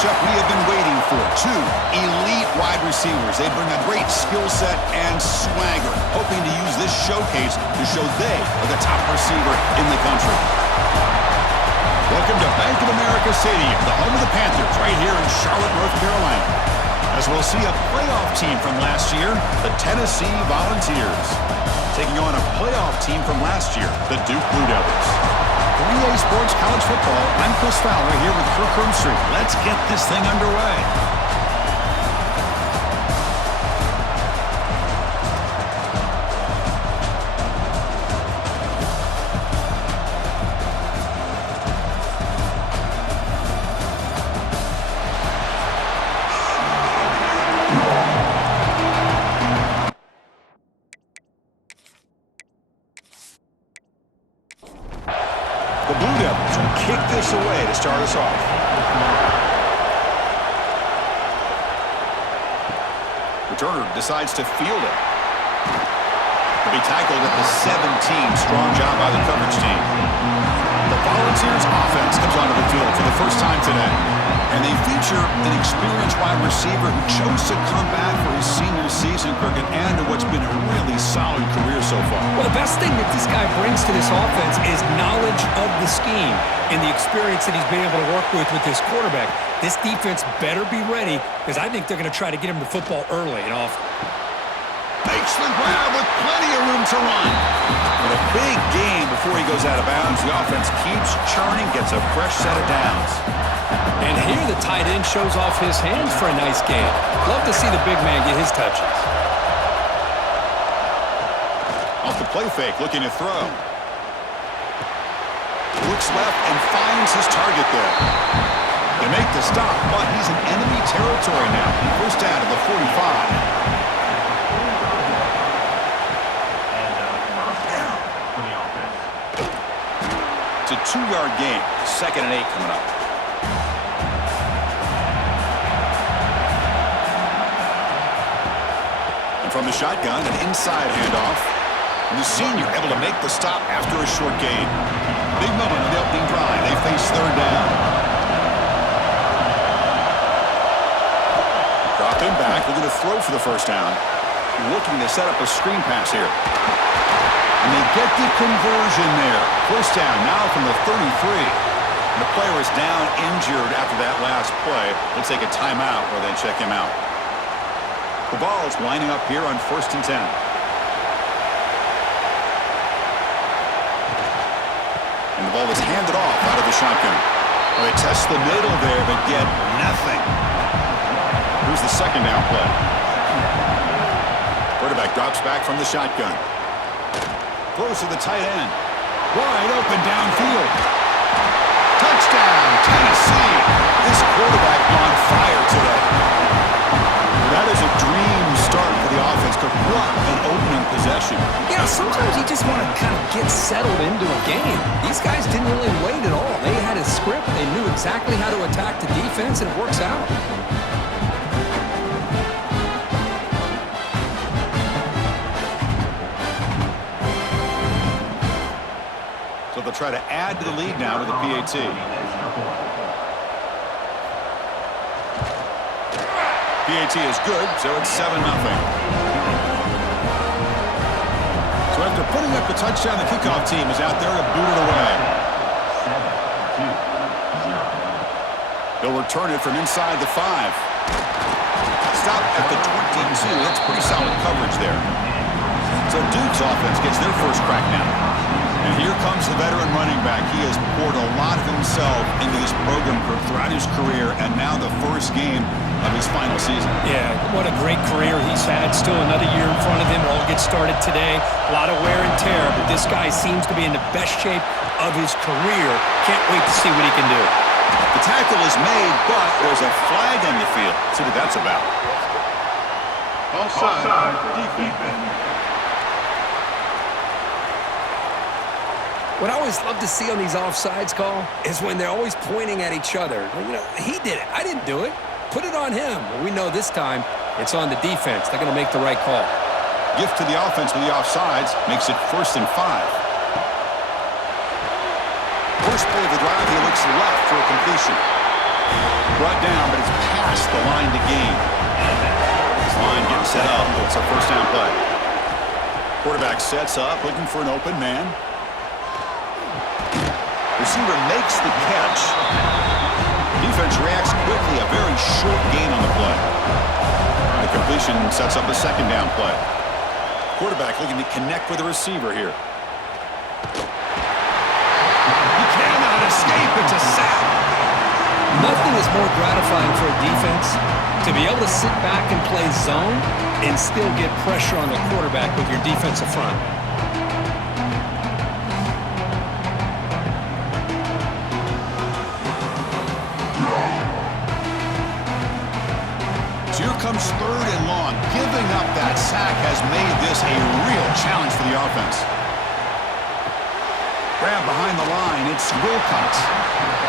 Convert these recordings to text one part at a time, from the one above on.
matchup we have been waiting for. Two elite wide receivers. They bring a great skill set and swagger, hoping to use this showcase to show they are the top receiver in the country. Welcome to Bank of America Stadium, the home of the Panthers, right here in Charlotte, North Carolina. As we'll see a playoff team from last year, the Tennessee Volunteers, taking on a playoff team from last year, the Duke Blue Devils. 3A Sports College Football, I'm Chris Fowler here with Kirk Street. Let's get this thing underway. The Blue Devils will kick this away to start us off. Returner decides to field it. He'll be tackled at the 17. Strong job by the coverage team. The Volunteers offense comes onto the field for the first time today. And they feature an experienced wide receiver who chose to come back for his senior season, Kirk, and add to what's been a really solid career so far. Well, the best thing that this guy brings to this offense is knowledge of the scheme and the experience that he's been able to work with this quarterback. This defense better be ready because I think they're going to try to get him the football early and often. Makes the grab with plenty of room to run. But a big gain before he goes out of bounds. The offense keeps churning, gets a fresh set of downs. And here the tight end shows off his hands for a nice gain. Love to see the big man get his touches. Off the play fake, looking to throw. Looks left and finds his target there. They make the stop, but he's in enemy territory now. First down to the 45. It's a 2-yard gain. 2nd and 8 coming up. And from the shotgun, an inside handoff. And the senior able to make the stop after a short gain. Big moment on the opening drive. They face 3rd down. Dropping back, looking to throw for the first down. Looking to set up a screen pass here. And they get the conversion there. First down now from the 33. And the player is down injured after that last play. We'll take a timeout where they check him out. The ball is lining up here on 1st and 10. And the ball is handed off out of the shotgun. Well, they test the middle there, but get nothing. Here's the 2nd down play. Quarterback drops back from the shotgun. Throws to the tight end. Wide open downfield. Touchdown, Tennessee. This quarterback on fire today. That is a dream start for the offense. What an opening possession. Yeah, sometimes you just want to kind of get settled into a game. These guys didn't really wait at all. They had a script. They knew exactly how to attack the defense, and it works out. So they'll try to add to the lead now to the PAT. PAT is good, so it's 7-0. So after putting up the touchdown, the kickoff team is out there to boot it away. They'll return it from inside the 5. Stop at the 22. That's pretty solid coverage there. So Duke's offense gets their first crack now. And here comes the veteran running back. He has poured a lot of himself into this program throughout his career, and now the first game of his final season. Yeah, what a great career he's had. Still another year in front of him. All gets started today. A lot of wear and tear, but this guy seems to be in the best shape of his career. Can't wait to see what he can do. The tackle is made, but there's a flag on the field. Let's see what that's about. Offside. Defense. What I always love to see on these offsides call is when they're always pointing at each other. You know, he did it. I didn't do it. Put it on him. Well, we know this time it's on the defense. They're going to make the right call. Gift to the offense with the offsides makes it 1st and 5. First play of the drive, he looks left for a completion. Brought down, but it's past the line to gain. This line getting set up. It's a first down play. Quarterback sets up, looking for an open man. Receiver makes the catch. Defense reacts quickly. A very short gain on the play. The completion sets up a second down play. Quarterback looking to connect with the receiver here. He cannot escape. It's a sack. Nothing is more gratifying for a defense to be able to sit back and play zone and still get pressure on the quarterback with your defensive front. So here comes third and long. Giving up that sack has made this a real challenge for the offense. Grab behind the line. It's Wilcox.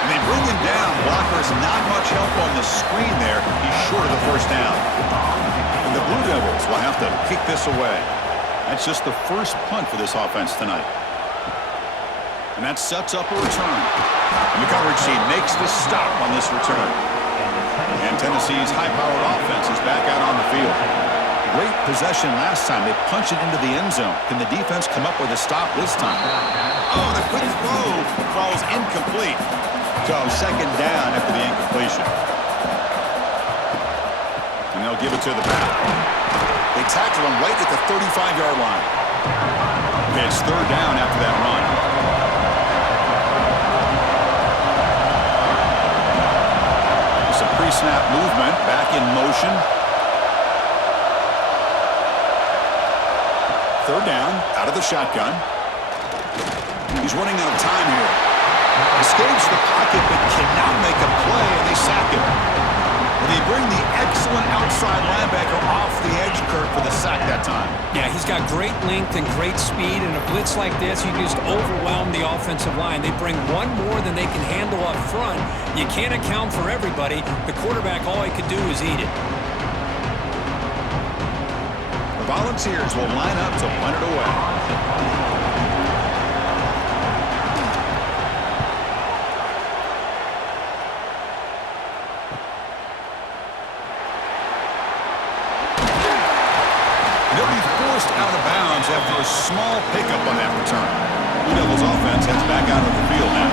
And they bring him down. Blocker's not much help on the screen there. He's short of the first down. And the Blue Devils will have to kick this away. That's just the first punt for this offense tonight. And that sets up a return. And the coverage team makes the stop on this return. And Tennessee's high-powered offense is back out on the field. Great possession last time. They punch it into the end zone. Can the defense come up with a stop this time? Oh, the quick throw falls incomplete. So second down after the incompletion. And they'll give it to the back. They tackle him right at the 35-yard line. Okay, it's third down after that run. Some pre-snap movement, back in motion. Third down, out of the shotgun. He's running out of time here. Escapes the pocket, but cannot make a play, and they sack him. And they bring the excellent outside linebacker off the edge, Kirk, for the sack that time. Yeah, he's got great length and great speed, and a blitz like this, you just overwhelm the offensive line. They bring one more than they can handle up front. You can't account for everybody. The quarterback, all he could do is eat it. The Volunteers will line up to punt it away. They'll be forced out of bounds after a small pickup on that return. Blue Devils offense heads back out of the field now.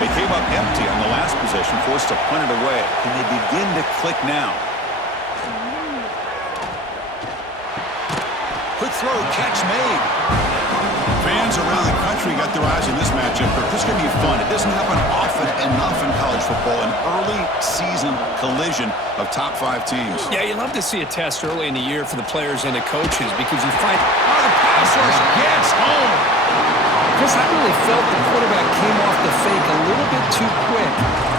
They came up empty on the last possession, forced to punt it away. Can they begin to click now? Quick throw, catch made. Fans around the country got their eyes on this matchup, but this is going to be fun. It doesn't happen often enough in college football, an early season collision of top 5 teams. Yeah, you love to see a test early in the year for the players and the coaches because you find, oh, the pass rush gets home. Chris, I really felt the quarterback came off the fake a little bit too quick.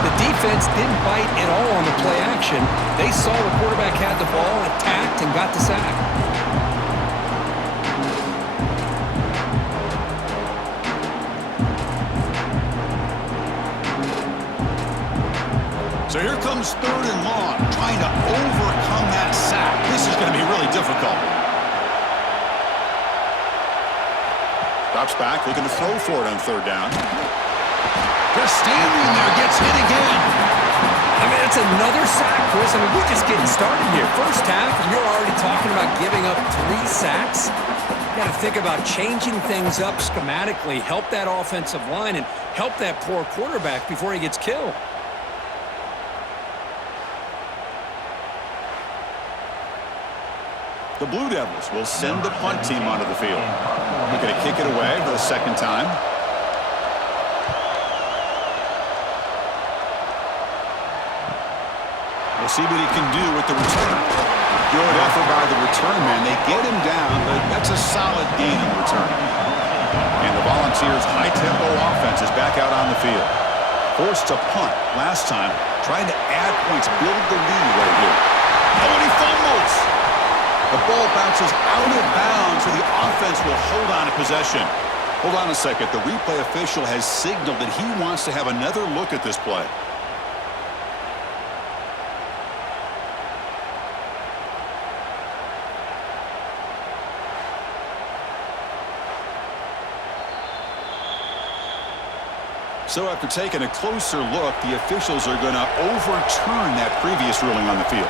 The defense didn't bite at all on the play action. They saw the quarterback had the ball, attacked, and got the sack. So here comes third and long, trying to overcome that sack. This is going to be really difficult. Drops back, looking to throw for it on third down. Just standing there, gets hit again. I mean, it's another sack, Chris. I mean, we're just getting started here. First half, and you're already talking about giving up 3 sacks. You got to think about changing things up schematically, help that offensive line, and help that poor quarterback before he gets killed. The Blue Devils will send the punt team onto the field. They're going to kick it away for the second time. We'll see what he can do with the return. Good effort by the return man. They get him down, but that's a solid gain in return. And the Volunteers' high-tempo offense is back out on the field. Forced to punt last time, trying to add points, build the lead right here. Oh, and he fumbles! The ball bounces out of bounds, so the offense will hold on to possession. Hold on a second. The replay official has signaled that he wants to have another look at this play. So after taking a closer look, the officials are going to overturn that previous ruling on the field.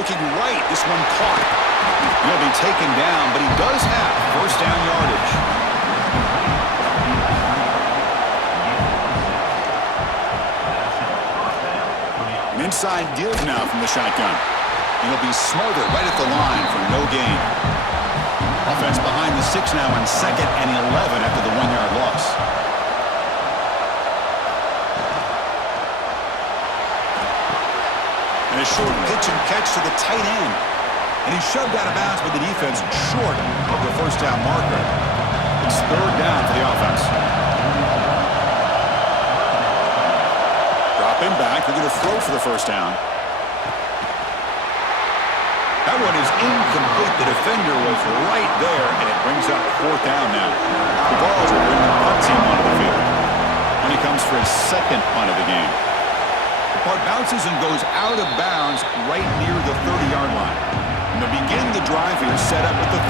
Looking right, this one caught. He'll be taken down, but he does have first down yardage. An inside give now from the shotgun. And he'll be smothered right at the line for no gain. Offense behind the 6 now on 2nd and 11 after the 1-yard loss. And a short pitch and catch to the tight end. And he's shoved out of bounds with the defense short of the first down marker. It's 3rd down for the offense. Dropping back, they're going to throw for the first down. That one is incomplete. The defender was right there, and it brings up 4th down now. The Vols will bring the punt team onto the field. And he comes for his 2nd punt of the game. The punt bounces and goes out of bounds right near the 30-yard line. And they'll begin the drive here, set up at the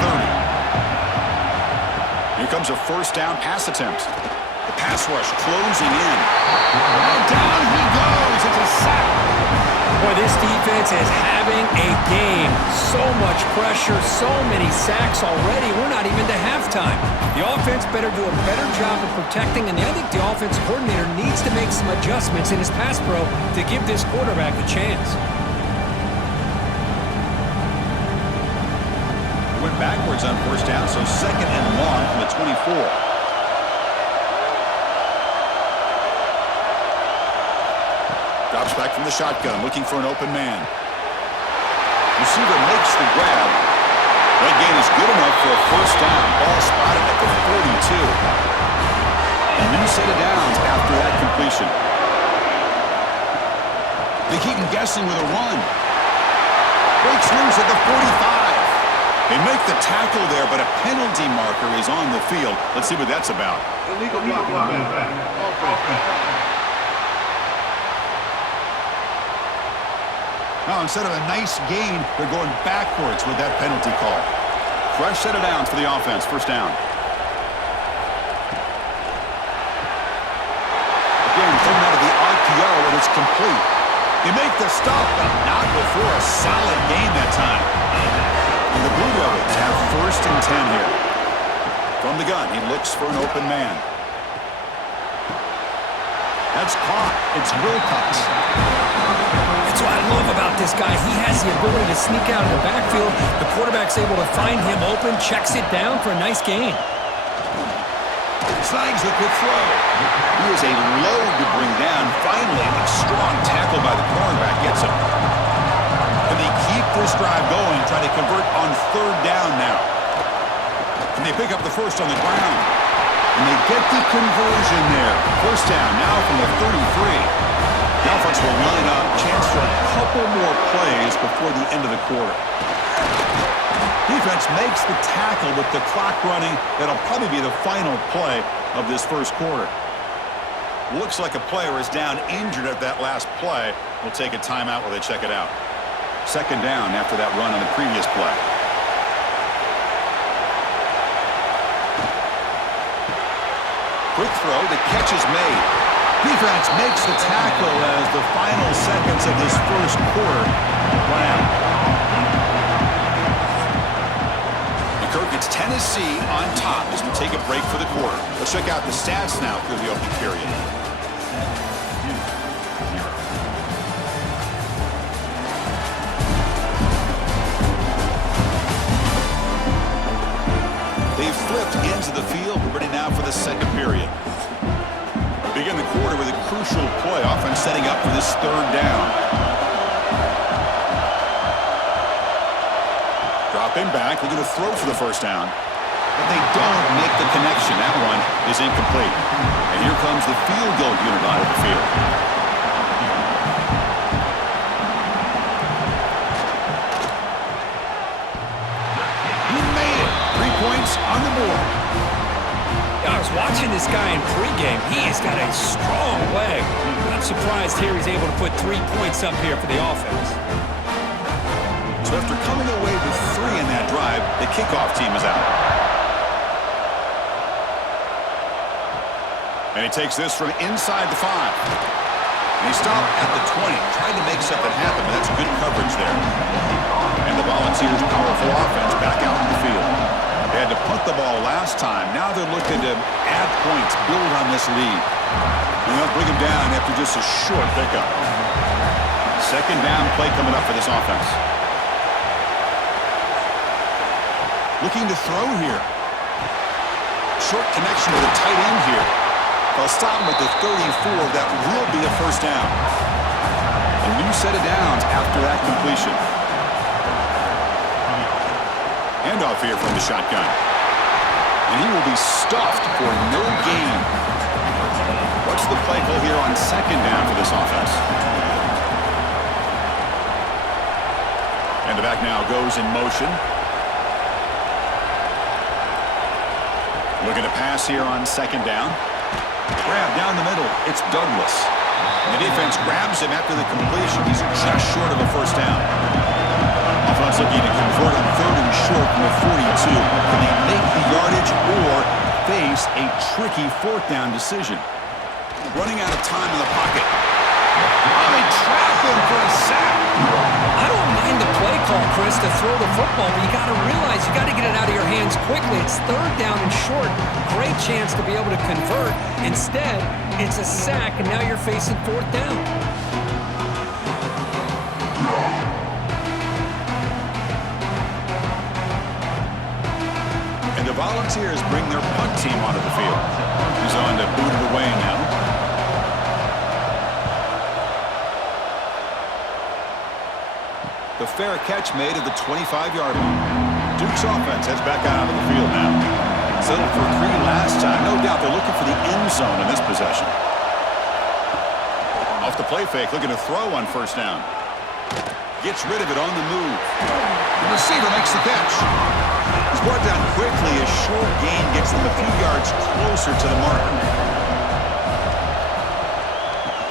30. Here comes a first down pass attempt. The pass rush closing in. And down he goes. It's a sack. Boy, this defense is having a game. So much pressure, so many sacks already. We're not even to halftime. The offense better do a better job of protecting, and I think the offense coordinator needs to make some adjustments in his pass pro to give this quarterback a chance. Went backwards on first down, so 2nd and long from the 24. Drops back from the shotgun, looking for an open man. Receiver makes the grab. That gain is good enough for a first down. Ball spotted at the 42. A new set of downs after that completion. They keep him guessing with a run. Breaks loose at the 45. They make the tackle there, but a penalty marker is on the field. Let's see what that's about. Illegal blocking. Now, instead of a nice gain, they're going backwards with that penalty call. Fresh set of downs for the offense. First down. Again, coming out of the RPO, and it's complete. They make the stop, but not before a solid gain that time. And the Blue Devils have first and 10 here. From the gun, he looks for an open man. That's caught. It's Wilcox. That's what I love about this guy. He has the ability to sneak out of the backfield. The quarterback's able to find him open, checks it down for a nice gain. Snags the quick throw. He is a load to bring down. Finally, a strong tackle by the cornerback gets him. Can they keep this drive going, try to convert on 3rd down now? Can they pick up the first on the ground? And they get the conversion there. First down now from the 33. The offense will line up, chance for a couple more plays before the end of the quarter. Defense makes the tackle with the clock running. That'll probably be the final play of this first quarter. Looks like a player is down injured at that last play. We'll take a timeout while they check it out. 2nd down after that run on the previous play. Quick throw, the catch is made. Defense makes the tackle as the final seconds of this first quarter run out. And Kirk, it's Tennessee on top as we take a break for the quarter. Let's check out the stats now through the opening period. They've flipped into the field. We're ready now for the second period. Begin the quarter with a crucial play. Offense setting up for this 3rd down. Dropping back, looking to throw for the first down. But they don't make the connection. That one is incomplete. And here comes the field goal unit onto the field. He made it. 3 points on the board. I was watching this guy in pregame. He has got a strong leg. I'm surprised here he's able to put 3 points up here for the offense. So after coming away with 3 in that drive, the kickoff team is out. And he takes this from inside the 5. And he stopped at the 20, trying to make something happen, but that's good coverage there. And the Volunteers' powerful offense back out in the field. They had to punt the ball last time. Now they're looking to add points, build on this lead. And they'll bring him down after just a short pickup. Second down play coming up for this offense. Looking to throw here. Short connection to the tight end here. They'll stop him at the 34. That will be a first down. A new set of downs after that completion. Handoff here from the shotgun. And he will be stuffed for no gain. What's the play call here on second down for this offense? And the back now goes in motion. Looking to pass here on second down. Grab down the middle. It's Douglas. And the defense grabs him after the completion. He's just short of a first down. Offense looking to convert on third and short from the 42. Can they make the yardage or face a tricky fourth down decision? Running out of time in the pocket. Oh, they trap him for a sack. I don't mind the play call, Chris, to throw the football, but you got to realize you got to get it out of your hands quickly. It's third down and short. Great chance to be able to convert. Instead, it's a sack, and now you're facing fourth down. And the Volunteers bring their punt team onto the field. He's on to boot it away now. The fair catch made at the 25-yard line. Duke's offense heads back out of the field now. Settled for 3 last time. No doubt they're looking for the end zone in this possession. Off the play fake, looking to throw on first down. Gets rid of it on the move. The receiver makes the catch. He's brought down quickly. A short gain gets them a few yards closer to the marker.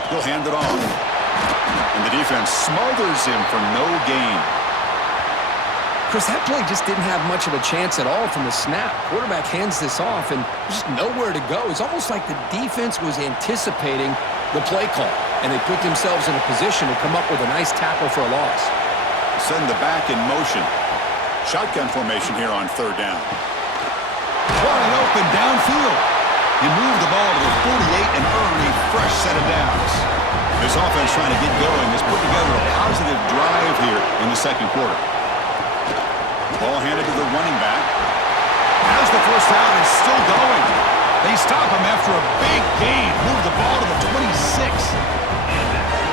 He'll hand it off. And the defense smothers him for no gain. Chris, that play just didn't have much of a chance at all from the snap. Quarterback hands this off, and there's just nowhere to go. It's almost like the defense was anticipating the play call, and they put themselves in a position to come up with a nice tackle for a loss. Send the back in motion. Shotgun formation here on third down. Wide open downfield. He moved the ball to the 48 and earned a fresh set of downs. This offense trying to get going has put together a positive drive here in the second quarter. Ball handed to the running back. Has the first down and still going. They stop him after a big gain. Move the ball to the 26.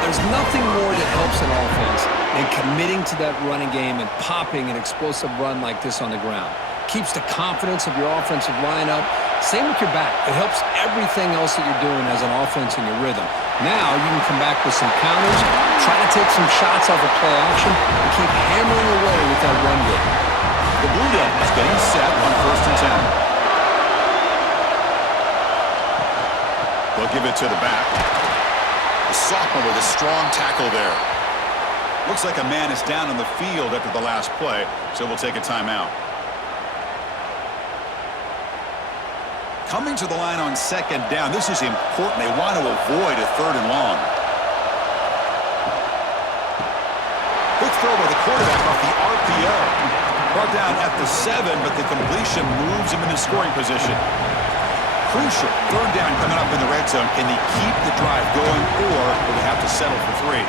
There's nothing more that helps an offense than committing to that running game and popping an explosive run like this on the ground. Keeps the confidence of your offensive lineup. Same with your back. It helps everything else that you're doing as an offense in your rhythm. Now you can come back with some counters, try to take some shots off of play action, and keep hammering away with that run game. The Blue Devils getting set on first and 10. They'll give it to the back. The sophomore with a strong tackle there. Looks like a man is down on the field after the last play, so we'll take a timeout. Coming to the line on second down. This is important. They want to avoid a third and long. Quick throw by the quarterback off the RPO. Brought down at the 7, but the completion moves him into scoring position. Crucial. Third down coming up in the red zone. Can they keep the drive going, or will they have to settle for 3?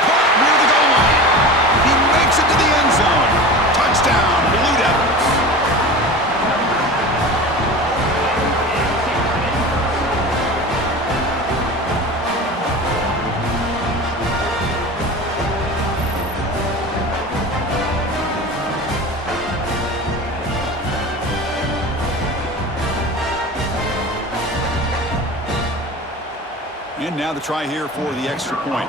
Caught near the goal line. He makes it to the end zone. Touchdown, Blue Devils. And now the try here for the extra point.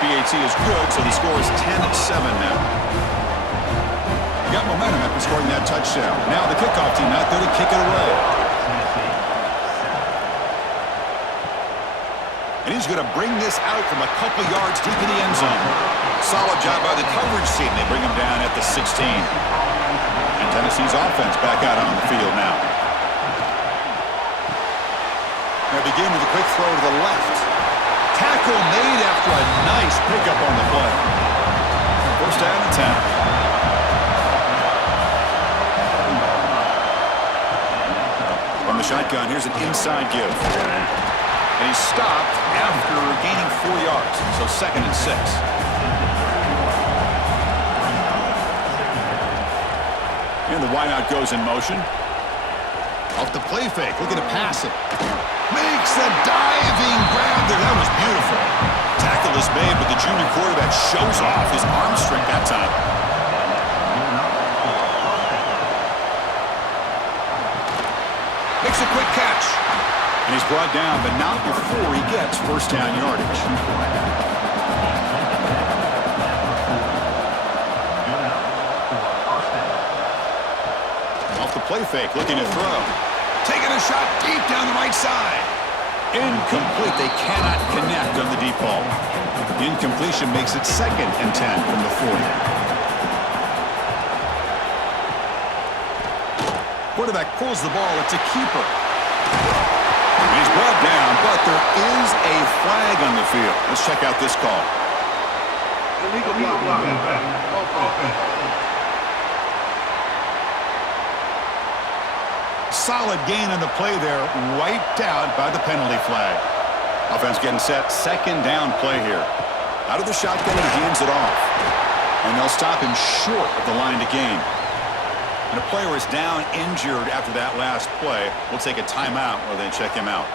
PAT is good, so the score is 10-7 now. Got momentum after scoring that touchdown. Now the kickoff team out there to kick it away. And he's going to bring this out from a couple yards deep in the end zone. Solid job by the coverage team. They bring him down at the 16. And Tennessee's offense back out on the field now. They begin with a quick throw to the left. Tackle made after a nice pickup on the play. First down and 10. From the shotgun, here's an inside give. And he's stopped after gaining 4 yards. So 2nd and 6. And the wideout goes in motion. Off the play fake, looking to pass it. Makes a diving grab there. That was beautiful. Tackle is made, but the junior quarterback shows off his arm strength that time. Makes a quick catch. And he's brought down, but not before he gets first down yardage. Off the play fake, looking to throw. Taking a shot deep down the right side. Incomplete. They cannot connect on the deep ball. The incompletion makes it 2nd and 10 from the 40. Quarterback pulls the ball. It's a keeper. He's brought down, but there is a flag on the field. Let's check out this call. Illegal block. Solid gain on the play there, wiped out by the penalty flag. Offense getting set, 2nd down play here. Out of the shotgun, he hands it off. And they'll stop him short of the line to gain. And a player is down injured after that last play. We'll take a timeout while they check him out.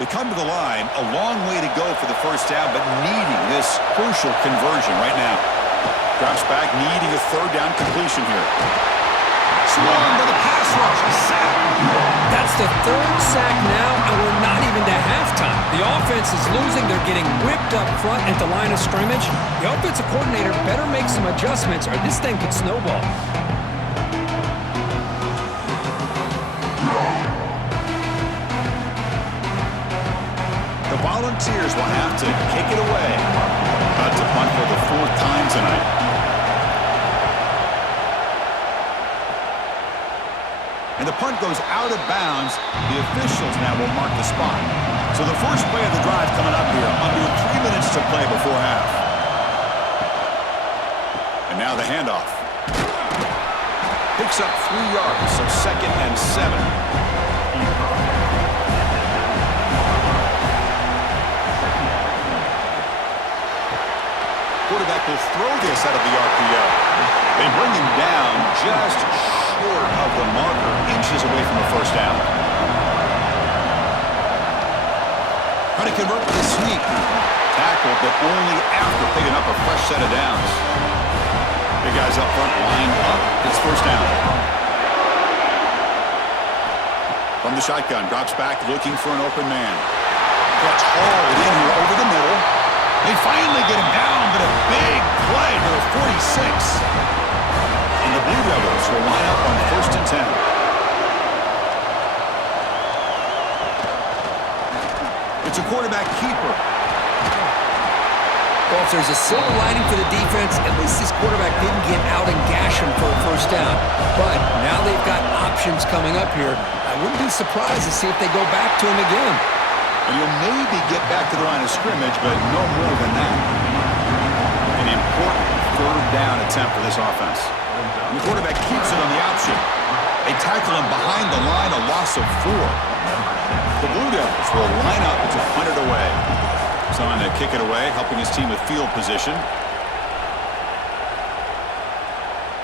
They come to the line, a long way to go for the first down, but needing this crucial conversion right now. Drops back, needing a 3rd down completion here. Swung by the pass rush, a sack. That's the 3rd sack now, and we're not even to halftime. The offense is losing. They're getting whipped up front at the line of scrimmage. The offensive coordinator better make some adjustments or this thing could snowball. The Volunteers will have to kick it away. About to punt for the 4th time tonight. And the punt goes out of bounds. The officials now will mark the spot. So the first play of the drive coming up here. Under 3 minutes to play before half. And now the handoff. Picks up 3 yards, so 2nd and 7. Quarterback will throw this out of the RPO. They bring him down just short of the marker, inches away from the first down. Trying to convert with a sneak. Tackle, but only after picking up a fresh set of downs. Big guys up front, lined up. It's first down. From the shotgun, drops back, looking for an open man. Gets hauled in here over the middle. They finally get him down, but a big play to the 46. And the Blue Devils will line up on 1st and 10. It's a quarterback keeper. Well, if there's a silver lining for the defense, at least this quarterback didn't get out and gash him for a first down. But now they've got options coming up here. I wouldn't be surprised to see if they go back to him again. And he'll maybe get back to the line of scrimmage, but no more than that. An important 3rd down attempt for this offense. And the quarterback keeps it on the option. They tackle him behind the line, a loss of 4. The Blue Devils will line up to punt it away. Someone to kick it away, helping his team with field position.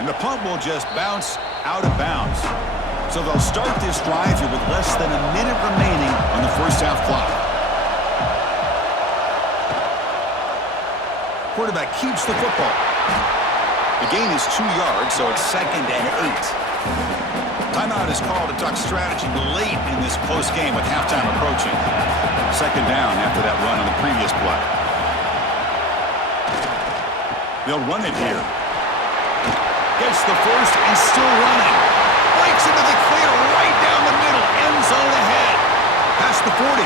And the punt will just bounce out of bounds. So they'll start this drive here with less than a minute remaining on the first half clock. Quarterback keeps the football. The gain is 2 yards, so it's 2nd and 8. Timeout is called to talk strategy late in this close game with halftime approaching. 2nd down after that run on the previous play. They'll run it here. Gets the first and still running. Breaks into the clear right down the middle. End zone ahead. Past the 40.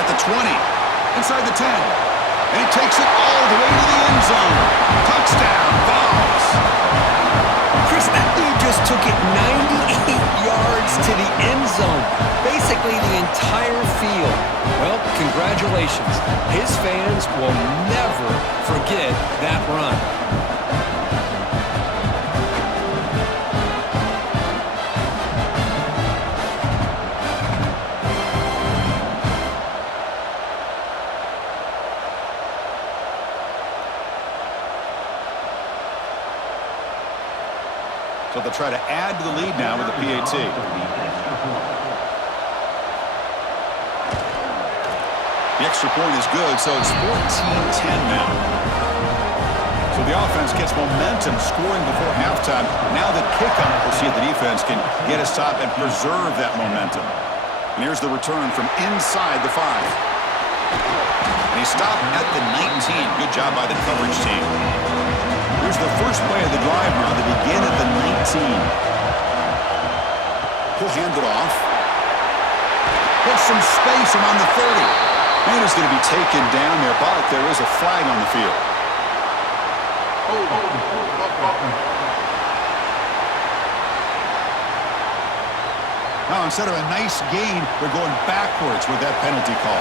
At the 20. Inside the 10. And he takes it all the way to the end zone. Touchdown, Vols. Chris, that dude just took it 98 yards to the end zone. Basically the entire field. Well, congratulations. His fans will never forget that run. So they'll try to add to the lead now with the PAT. The extra point is good, so it's 14-10 now. So the offense gets momentum scoring before halftime. Now the kickoff, we'll see if the defense can get a stop and preserve that momentum. And here's the return from inside the 5. And he stopped at the 19. Good job by the coverage team. Here's the first play of the drive now. They begin at the 19. He'll hand it off. Put some space around the 30. And it's going to be taken down there, but there is a flag on the field. Now, instead of a nice gain, they're going backwards with that penalty call.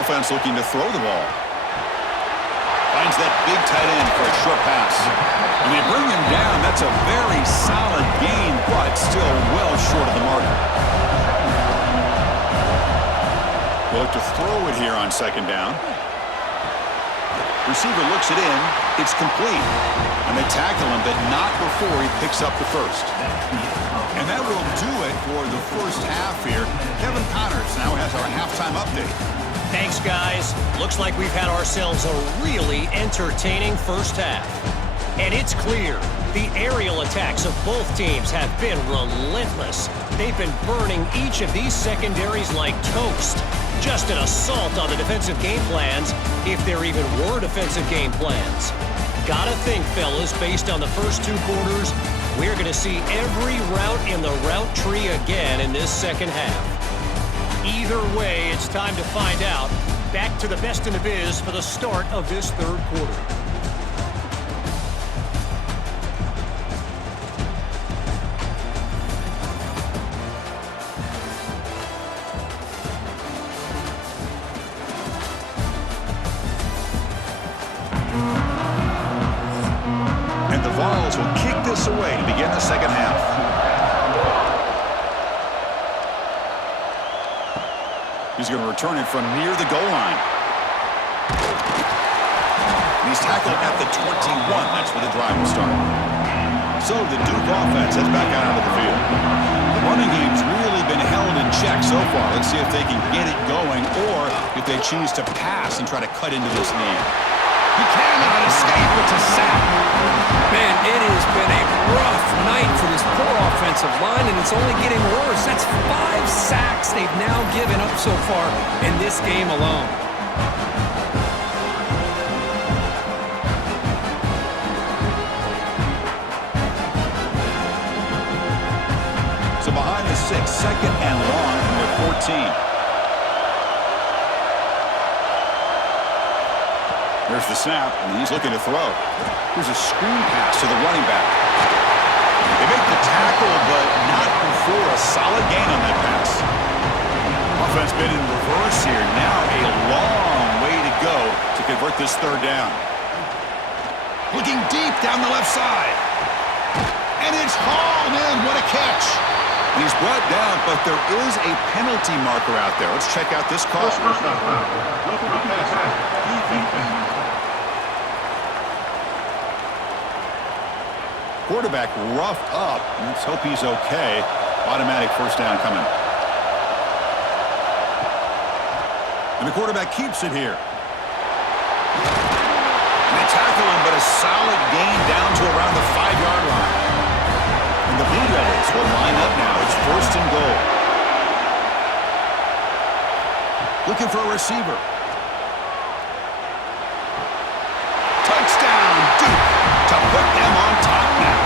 Offense looking to throw the ball. Finds that big tight end for a short pass. And they bring him down. That's a very solid gain, but still well short of the marker. We'll look to throw it here on second down. Receiver looks it in. It's complete. And they tackle him, but not before he picks up the first. And that will do it for the first half here. Kevin Connors now has our halftime update. Thanks, guys. Looks like we've had ourselves a really entertaining first half. And it's clear the aerial attacks of both teams have been relentless. They've been burning each of these secondaries like toast. Just an assault on the defensive game plans, if there even were defensive game plans. Gotta think, fellas, based on the first 2 quarters, we're going to see every route in the route tree again in this second half. Either way, it's time to find out. Back to the best in the biz for the start of this third quarter. And the Vols will kick this away to begin the second half. He's going to return it from near the goal line. And he's tackled at the 21. That's where the drive will start. So the Duke offense heads back out onto the field. The running game's really been held in check so far. Let's see if they can get it going or if they choose to pass and try to cut into this lead. He cannot escape. It's a sack. Man, it has been a rough night for this poor offensive line, and it's only getting worse. That's 5 sacks they've now given up so far in this game alone. So behind the 6, second and long from their 14. There's the snap, and he's looking to throw. Here's a screen pass to the running back. They make the tackle, but not before a solid gain on that pass. Offense been in reverse here. Now a long way to go to convert this third down. Looking deep down the left side. And it's hauled in. What a catch. And he's brought down, but there is a penalty marker out there. Let's check out this call. Quarterback roughed up. Let's hope he's okay. Automatic first down coming. And the quarterback keeps it here. And they tackle him, but a solid gain down to around the 5-yard line. And the Blue Devils will line up now. It's first and goal. Looking for a receiver. Touchdown, Duke, to put them on top now.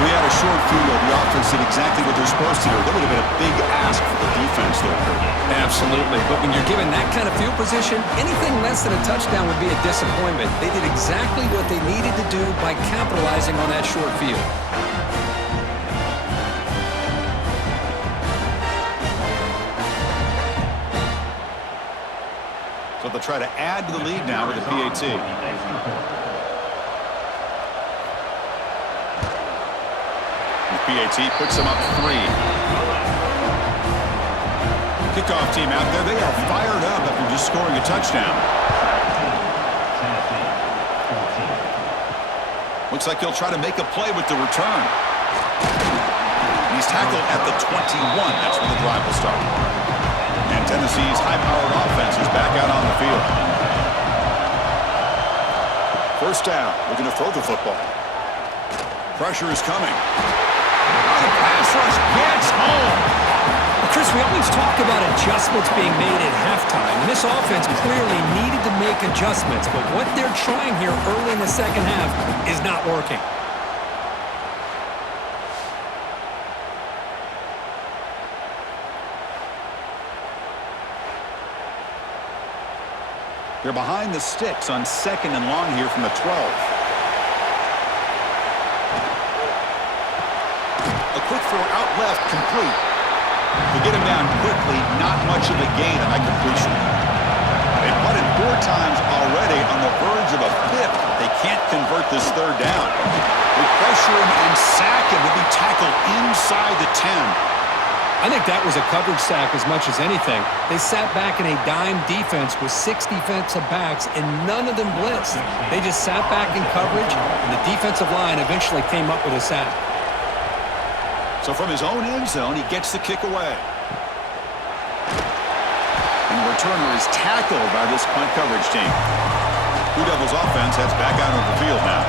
We had a short field, the offense did exactly what they're supposed to do. That would have been a big ask for the defense there, Kurt. Absolutely. But when you're given that kind of field position, anything less than a touchdown would be a disappointment. They did exactly what they needed to do by capitalizing on that short field. So they'll try to add to the lead now with the PAT. The PAT puts them up 3. Kickoff team out there. They are fired up after just scoring a touchdown. Looks like he'll try to make a play with the return. He's tackled at the 21. That's where the drive will start. And Tennessee's high-powered offense is back out on the field. First down, looking to throw the football. Pressure is coming. The pass rush gets home. Well, Chris, we always talk about adjustments being made at halftime, and this offense clearly needed to make adjustments, but what they're trying here early in the second half is not working. They're behind the sticks on 2nd and long here from the 12. A quick throw out left, complete. To get him down quickly, not much of a gain on that completion. They punted 4 times already on the verge of a 5th. They can't convert this 3rd down. They pressure him and sack him. He'll be tackled inside the 10. I think that was a coverage sack as much as anything. They sat back in a dime defense with 6 defensive backs, and none of them blitzed. They just sat back in coverage, and the defensive line eventually came up with a sack. So from his own end zone, he gets the kick away. And the returner is tackled by this punt coverage team. Blue Devils offense heads back out on the field now.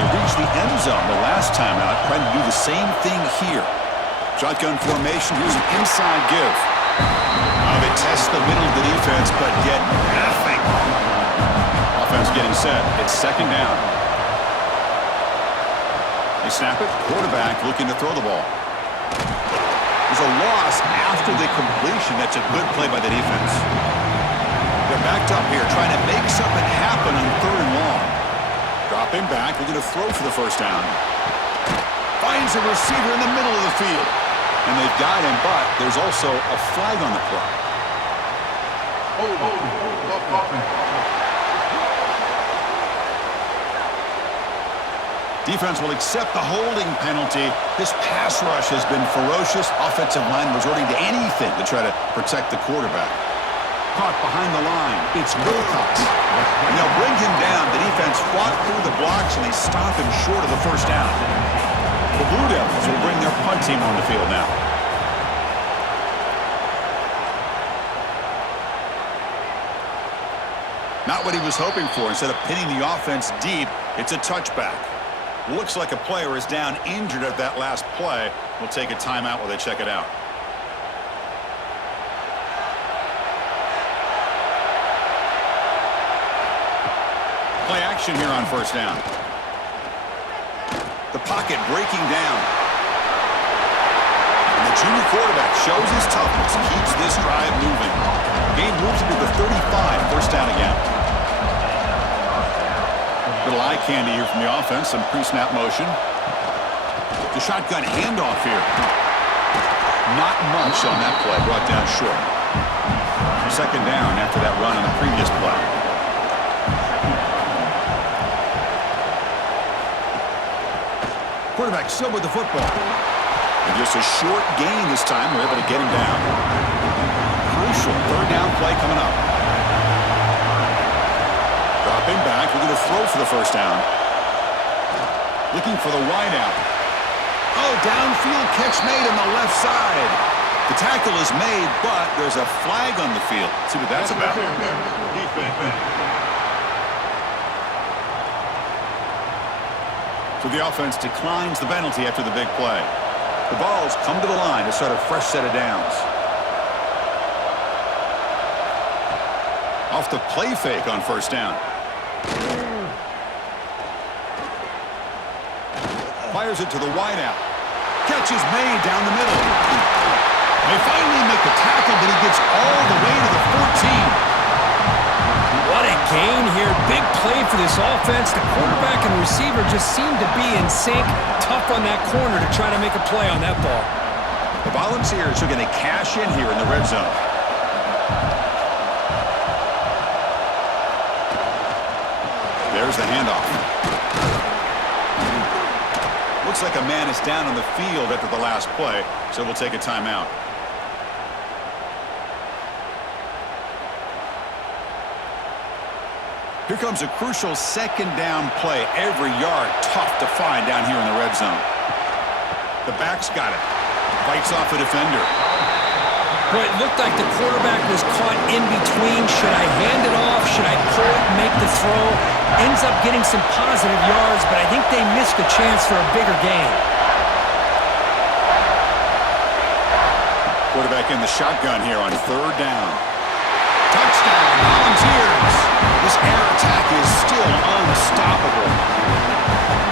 They reached the end zone the last time out, trying to do the same thing here. Shotgun formation, here's an inside give. They test the middle of the defense, but get nothing. Offense getting set. It's 2nd down. They snap it. Quarterback looking to throw the ball. There's a loss after the completion. That's a good play by the defense. They're backed up here, trying to make something happen on 3rd and long. Dropping back, looking to throw for the first down. Finds a receiver in the middle of the field. And they've got him, but there's also a flag on the play. Defense will accept the holding penalty. This pass rush has been ferocious. Offensive line resorting to anything to try to protect the quarterback. Caught behind the line. It's Wilcox. And they'll bring him down. The defense fought through the blocks, and they stop him short of the first down. The Blue Devils will bring their punt team on the field now. Not what he was hoping for. Instead of pinning the offense deep, it's a touchback. Looks like a player is down injured at that last play. We'll take a timeout while they check it out. Play action here on first down. The pocket breaking down. And the junior quarterback shows his toughness, keeps this drive moving. Game moves into the 35, first down again. Little eye candy here from the offense, some pre-snap motion. The shotgun handoff here. Not much on that play, brought down short. Second down after that run on the previous play. Quarterback still with the football. And just a short gain this time. We're able to get him down. Crucial third down play coming up. Dropping back. We're going to throw for the first down. Looking for the wide out. Oh, downfield catch made on the left side. The tackle is made, but there's a flag on the field. Let's see what that's about. So the offense declines the penalty after the big play. The balls come to the line to start a fresh set of downs. Off the play fake on first down. Fires it to the wide out. Catch is made down the middle. They finally make the tackle, but he gets all the way to the 14. What a gain here. Big play for this offense. The quarterback and receiver just seem to be in sync. Tough on that corner to try to make a play on that ball. The Volunteers are going to cash in here in the red zone. There's the handoff. Looks like a man is down on the field after the last play, so we'll take a timeout. Here comes a crucial second down play. Every yard tough to find down here in the red zone. The back's got it. Bites off the defender. Boy, it looked like the quarterback was caught in between. Should I hand it off? Should I pull it and make the throw? Ends up getting some positive yards, but I think they missed a chance for a bigger gain. Quarterback in the shotgun here on third down. Touchdown, Volunteers. This air attack is still unstoppable.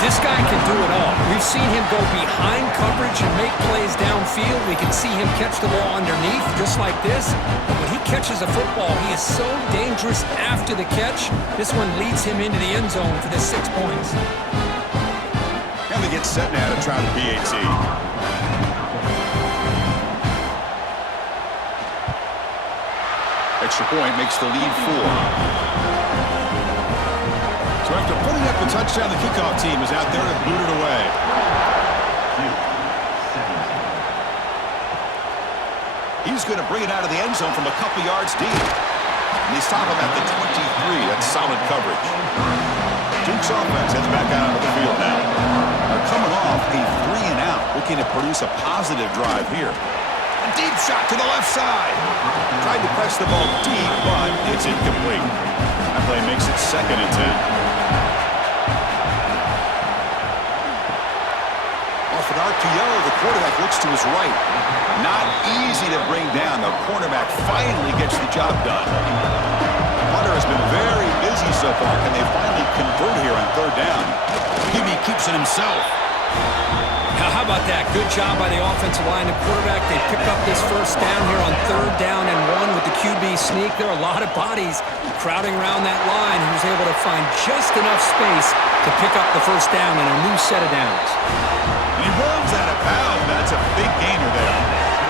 This guy can do it all. We've seen him go behind coverage and make plays downfield. We can see him catch the ball underneath, just like this. But when he catches a football, he is so dangerous after the catch. This one leads him into the end zone for the 6 points. And they get set now to try the PAT. Extra point makes the lead 4. So after putting up the touchdown, the kickoff team is out there to boot it away. He's going to bring it out of the end zone from a couple yards deep. And they stop him at the 23. That's solid coverage. Duke's offense heads back out onto the field now. They're coming off a 3-and-out, looking to produce a positive drive here. A deep shot to the left side. Tried to press the ball deep, but it's incomplete. That play makes it 2nd and 10. Off an RPO, the quarterback looks to his right. Not easy to bring down. The cornerback finally gets the job done. Hunter has been very busy so far. Can they finally convert here on third down? Hibby keeps it himself. How about that? Good job by the offensive line and quarterback. They pick up this first down here on third down and 1 with the QB sneak. There are a lot of bodies crowding around that line. He was able to find just enough space to pick up the first down in a new set of downs. And he runs out of bounds. That's a big gainer there.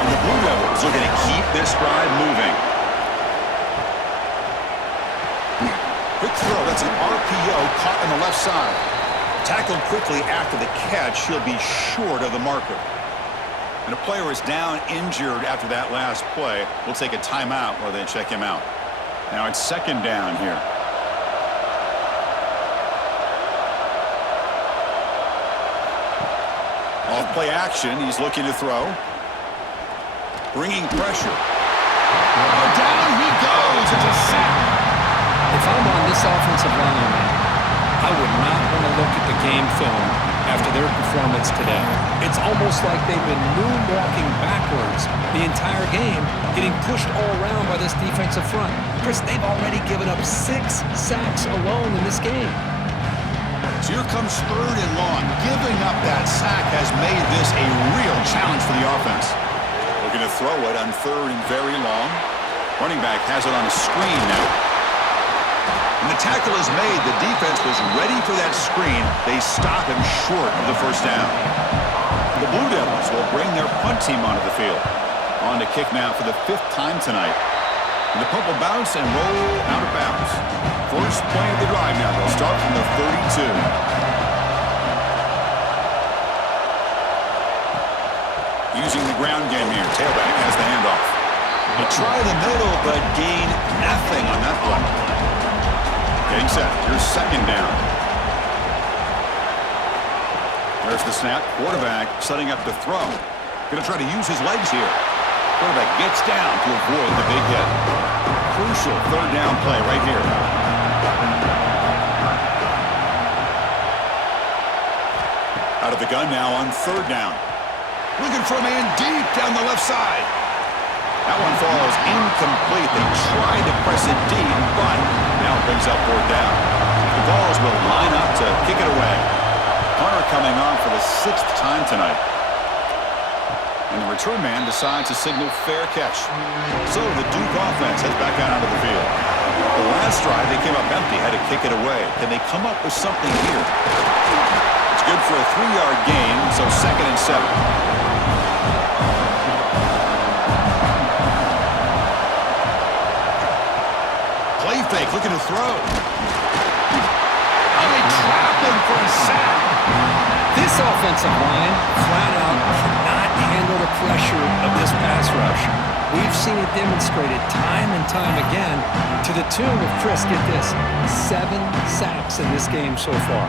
And the Blue Devils are going to keep this drive moving. Quick throw. That's an RPO caught on the left side. Tackled quickly after the catch. He'll be short of the marker. And a player is down injured after that last play. We'll take a timeout while they check him out. Now it's 2nd down here. Off play action. He's looking to throw. Bringing pressure. Down he goes. It's a sack. If I'm on this offensive line, I would not want to look at the game film after their performance today. It's almost like they've been moonwalking backwards the entire game, getting pushed all around by this defensive front. Chris, they've already given up 6 sacks alone in this game. So here comes 3rd and long. Giving up that sack has made this a real challenge for the offense. Looking to throw it on 3rd and very long. Running back has it on a screen now. And the tackle is made. The defense was ready for that screen. They stop him short of the first down. The Blue Devils will bring their punt team onto the field. On to kick now for the 5th time tonight. And the punt will bounce and roll out of bounds. First play of the drive now. They'll start from the 32. Using the ground game here. Tailback has the handoff. They try the middle, but gain nothing on that play. Getting set. Here's 2nd down. There's the snap. Quarterback setting up to throw. Going to try to use his legs here. Quarterback gets down to avoid the big hit. Crucial 3rd down play right here. Out of the gun now on 3rd down. Looking for a man deep down the left side. That one falls incomplete. They tried to press it deep, but now it brings up 4th down. The Vols will line up to kick it away. Hunter coming on for the 6th time tonight. And the return man decides to signal fair catch. So the Duke offense heads back out onto the field. The last drive, they came up empty, had to kick it away. Can they come up with something here? It's good for a 3-yard gain, so 2nd and 7. Play fake, looking to throw. Oh, they trapped him for a sack. This offensive line, flat out, cannot handle the pressure of this pass rush. We've seen it demonstrated time and time again to the tune of, Chris, get this, 7 sacks in this game so far.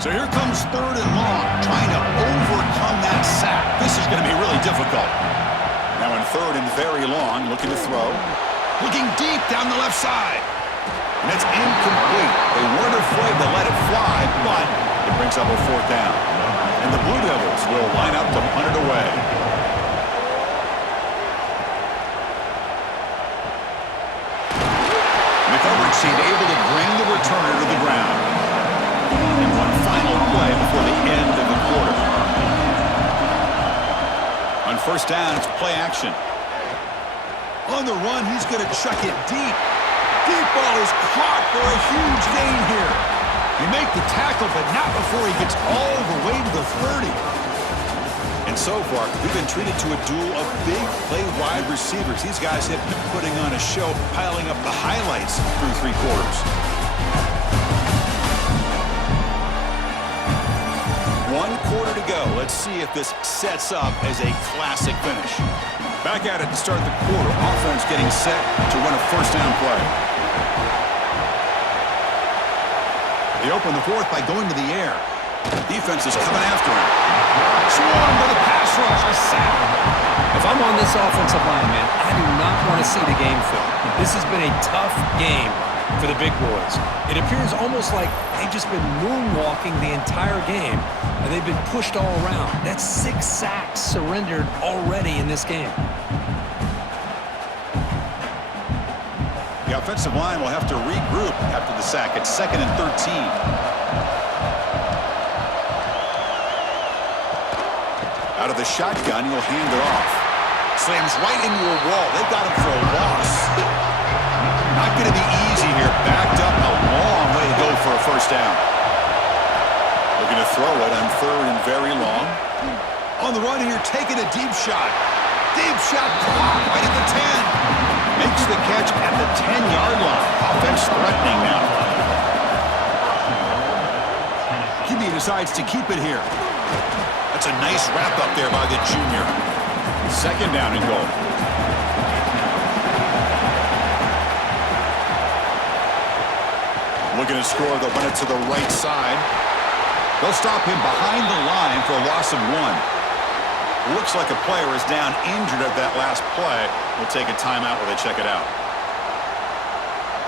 So here comes 3rd and long, trying to overcome that sack. This is going to be really difficult. Now in 3rd and very long, looking to throw. Looking deep down the left side. And it's incomplete. They weren't afraid to let it fly, but it brings up a 4th down. And the Blue Devils will line up to punt it away. The coverage team able to bring the returner to the ground. And one final play before the end of the quarter. On 1st down, it's play action. On the run, he's going to chuck it deep. Deep ball is caught for a huge gain here. He make the tackle, but not before he gets all the way to the 30. And so far, we've been treated to a duel of big play wide receivers. These guys have been putting on a show, piling up the highlights through 3 quarters. 1 quarter to go. Let's see if this sets up as a classic finish. Back at it to start the quarter. Offense getting set to run a 1st down play. They open the 4th by going to the air. Defense is coming after him. Swarmed by the pass rush. A sack. If I'm on this offensive line, man, I do not want to see the game film. This has been a tough game for the big boys. It appears almost like they've just been moonwalking the entire game, and they've been pushed all around. That's 6 sacks surrendered already in this game. The offensive line will have to regroup after the sack. It's 2nd and 13. Out of the shotgun, he'll hand it off. Slams right into a wall. They've got him for a loss. Not going to be easy here. Backed up, a long way to go for a 1st down. Looking to throw it on 3rd and very long. On the run here, taking a deep shot. Deep shot caught right at the 10. Makes the catch at the 10-yard line. Offense threatening now. QB decides to keep it here. That's a nice wrap up there by the junior. 2nd down and goal. Looking to score, they'll run it to the right side. They'll stop him behind the line for a loss of 1. Looks like a player is down injured at that last play. We'll take a timeout while they check it out.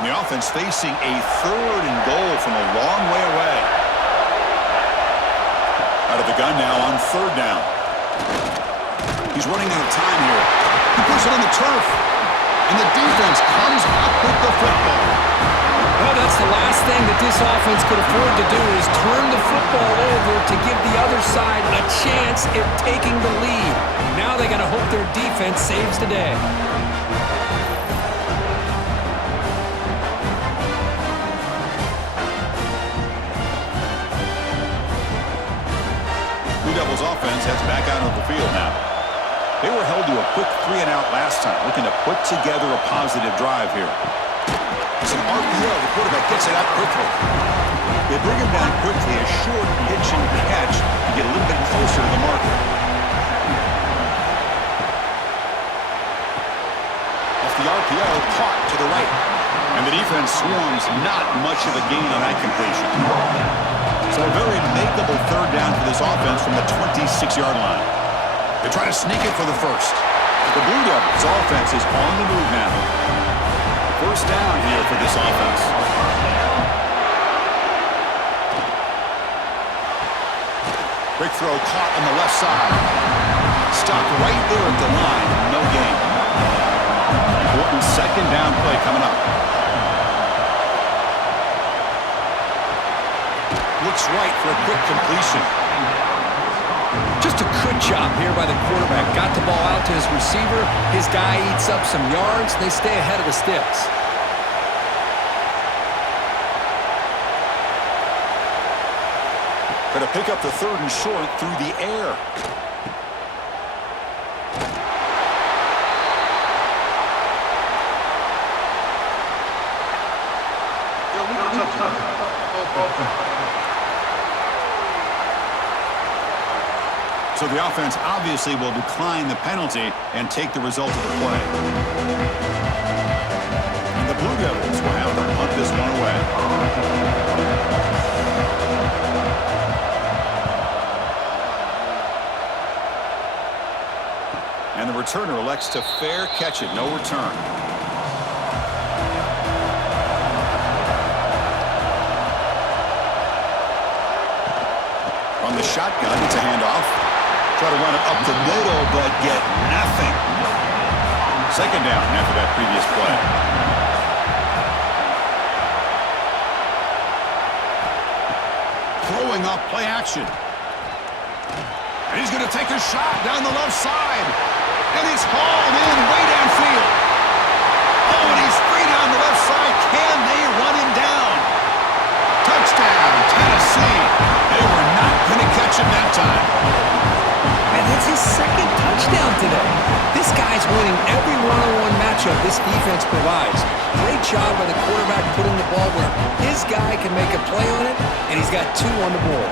And the offense facing a 3rd and goal from a long way away. Out of the gun now on 3rd down. He's running out of time here. He puts it on the turf. And the defense comes up with the football. Well, that's the last thing that this offense could afford to do is turn the football over to give the other side a chance at taking the lead. Now they got to hope their defense saves the day. Blue Devils offense heads back out of the field now. They were held to a quick 3-and-out last time, looking to put together a positive drive here. It's an RPO. The quarterback gets it out quickly. They bring him down quickly. A short pitch and catch to get a little bit closer to the marker. Off the RPO, caught to the right. And the defense swarms. Not much of a gain on that completion. So a very makeable 3rd down for this offense from the 26-yard line. They try to sneak it for the 1st. The Blue Devils offense is on the move now. 1st down here for this offense. Quick throw caught on the left side. Stopped right there at the line. No gain. Important 2nd down play coming up. looks right for a quick completion. Just a good job here by the quarterback. Got the ball out to his receiver. His guy eats up some yards. They stay ahead of the sticks. Going to pick up the 3rd and short through the air. So the offense obviously will decline the penalty and take the result of the play. And the Blue Devils will have to punt this one away. And the returner elects to fair catch it. No return. From the shotgun, it's a handoff. Try to run it up the middle, but get nothing. 2nd down after that previous play. Throwing up play action. And he's going to take a shot down the left side. And he's hauled in way downfield. Oh, and he's free down the left side. Can they run him down? Touchdown, Tennessee. They were not going to catch him that time. And that's his 2nd touchdown today. This guy's winning every one-on-one matchup this defense provides. Great job by the quarterback putting the ball where his guy can make a play on it, and he's got 2 on the board.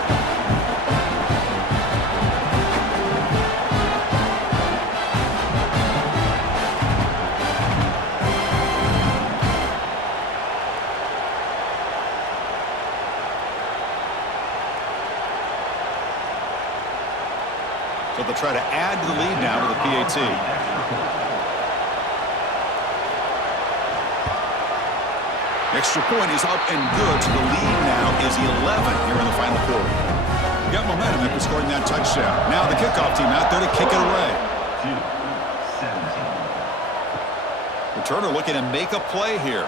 So they'll try to add to the lead now with a PAT. Extra point is up and good, so the lead now is 11 here in the final quarter. Got momentum after scoring that touchdown. Now the kickoff team out there to kick it away. 2-17. Returner looking to make a play here.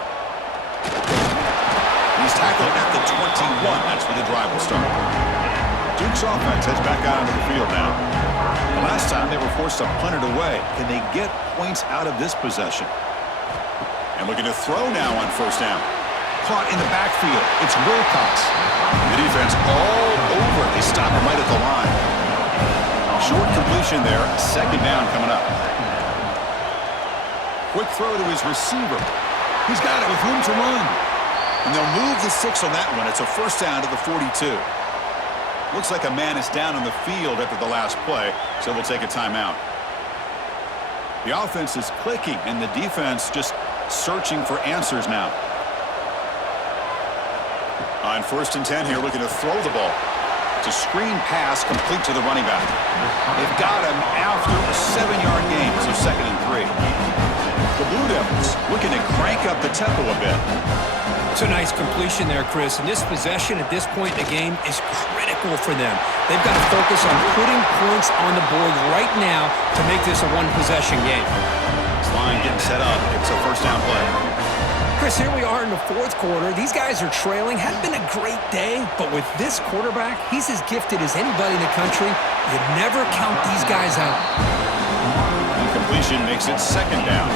He's tackled at the 21. That's where the drive will start. Duke's offense heads back out onto the field now. The last time they were forced to punt it away. Can they get points out of this possession? And looking to throw now on 1st down. Caught in the backfield. It's Wilcox. The defense all over. They stop him right at the line. Short completion there. 2nd down coming up. Quick throw to his receiver. He's got it with room to run. And they'll move the 6 on that one. It's a 1st down to the 42. Looks like a man is down on the field after the last play, so we'll take a timeout. The offense is clicking, and the defense just searching for answers now. On 1st and 10 here, looking to throw the ball. It's a screen pass complete to the running back. They've got him after a 7-yard gain, so 2nd and 3. The Blue Devils looking to crank up the tempo a bit. It's a nice completion there, Chris. And this possession at this point in the game is critical for them. They've got to focus on putting points on the board right now to make this a 1-possession game. This line getting set up. It's a 1st down play. Chris, here we are in the 4th quarter. These guys are trailing. Hadn't been a great day, but with this quarterback, he's as gifted as anybody in the country. You never count these guys out. Incompletion makes it 2nd down.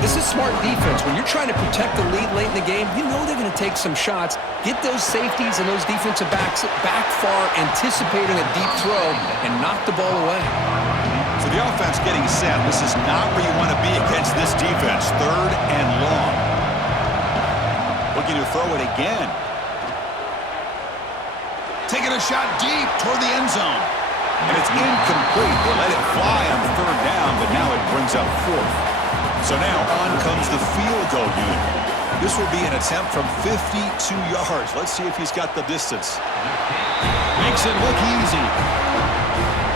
This is smart defense. When you're trying to protect the lead late in the game, you know they're going to take some shots, get those safeties and those defensive backs back far, anticipating a deep throw, and knock the ball away. So the offense getting set. This is not where you want to be against this defense. 3rd and long. Looking to throw it again. Taking a shot deep toward the end zone. And it's incomplete. They let it fly on 3rd down, but now it brings up 4th. So now on comes the field goal unit. This will be an attempt from 52 yards. Let's see if he's got the distance. Makes it look easy.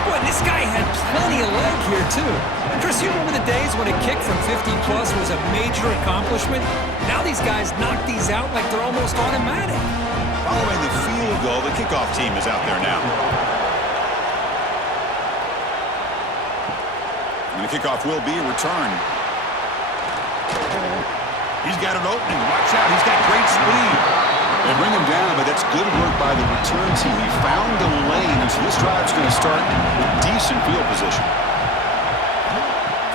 Boy, this guy had plenty of leg here, too. Chris, you remember the days when a kick from 50-plus was a major accomplishment? Now these guys knock these out like they're almost automatic. Following the field goal, the kickoff team is out there now. And the kickoff will be returned. He's got an opening. Watch out. He's got great speed. They bring him down, but that's good work by the return team. He found the lane, and so this drive's going to start with decent field position.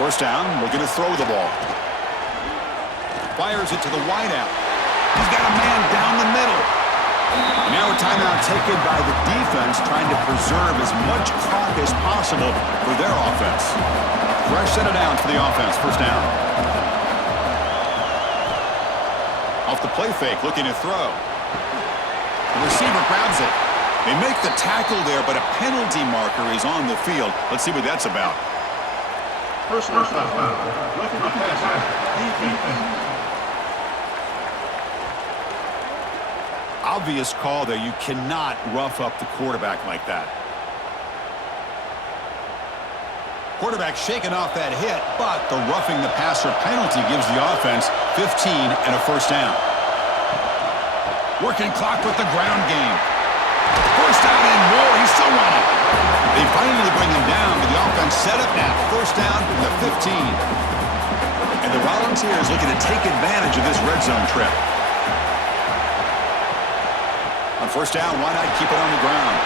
First down, looking to throw the ball. Fires it to the wideout. He's got a man down the middle. And now a timeout taken by the defense, trying to preserve as much clock as possible for their offense. Fresh set of downs for the offense. First down. Off the play fake, looking to throw. The receiver grabs it. They make the tackle there, but a penalty marker is on the field. Let's see what that's about. Personal foul. Roughing the passer. Defense. Obvious call there. You cannot rough up the quarterback like that. Quarterback shaking off that hit, but the roughing the passer penalty gives the offense 15 and a first down. Working clock with the ground game. First down and more. He's still running. They finally bring him down, but the offense set up now. First down from the 15. And the Volunteers looking to take advantage of this red zone trip. On first down, why not keep it on the ground?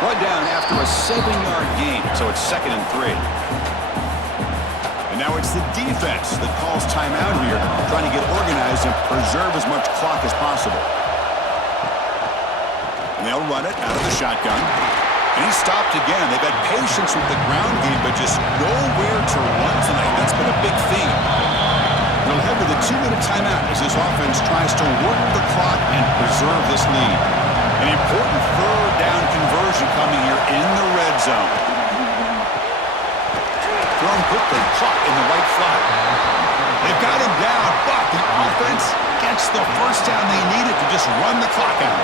Brought down after a 7-yard gain, so it's 2nd and 3. And now it's the defense that calls timeout here, trying to get organized and preserve as much clock as possible. And they'll run it out of the shotgun. And he's stopped again. They've had patience with the ground game, but just nowhere to run tonight. That's been a big theme. We'll head with a 2-minute timeout as this offense tries to work the clock and preserve this lead. An important third down conversion coming here in the red zone. Thrown quickly, caught in the right flat. They've got him down, but the offense gets the first down they needed to just run the clock out.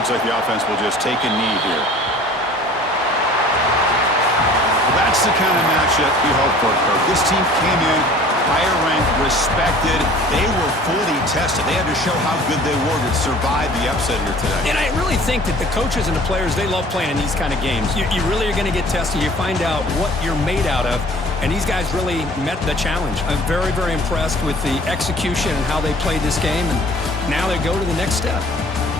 Looks like the offense will just take a knee here. That's the kind of matchup you hope for, Kirk. This team came in, higher ranked, respected. They were fully tested. They had to show how good they were to survive the upset here today. And I really think that the coaches and the players, they love playing in these kind of games. You really are going to get tested. You find out what you're made out of. And these guys really met the challenge. I'm very, very impressed with the execution and how they played this game. And now they go to the next step.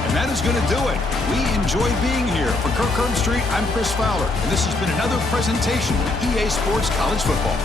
And that is going to do it. We enjoy being here. For Kirk Herbstreit, I'm Chris Fowler, and this has been another presentation of EA Sports College Football.